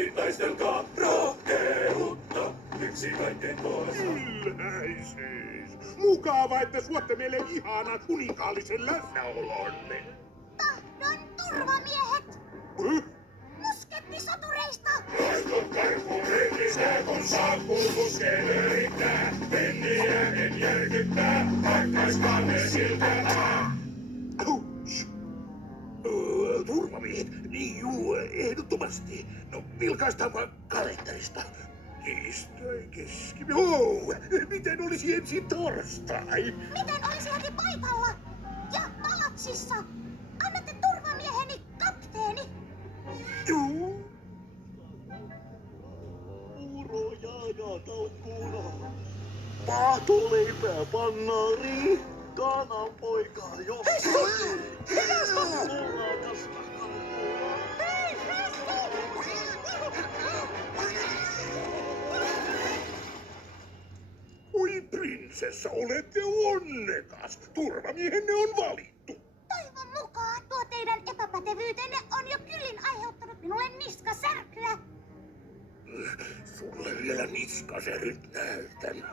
yksin taistelkaa rohkeutta, yksi kaikkein pois. Ylhäisyys! Mukava, että suotte meille ihanan kuninkaallisen läsnäolonne. Tahdon turvamiehet! Muskettisotureista! Loistot karkuun ryhmistä, kun saapuu puskeille riittää. Penniä en järkyttää, haikkaiskaan ne siltä. Ouch! Turvamiehet, juu, ehdottomasti. No, vilkaistaanpa kalenterista. Tiistai, miten olisi ensi torstai? Miten olisi heti paikalla? Ja palatsissa? Annatte turvamieheni kapteeni! Juu. Puuroja ja kalkkuna. Paahtoleipää pannari. Kananpoikaa jossakin. Puolakasta kalkkuna. Oi prinsessa, olette onnekas. Turvamiehenne on valittu. Toivon mukaan tuo teidän epäpätevyytenne on jo kyllin aiheuttanut minulle niskasärkyä. Sulle vielä niskaseryt näytän.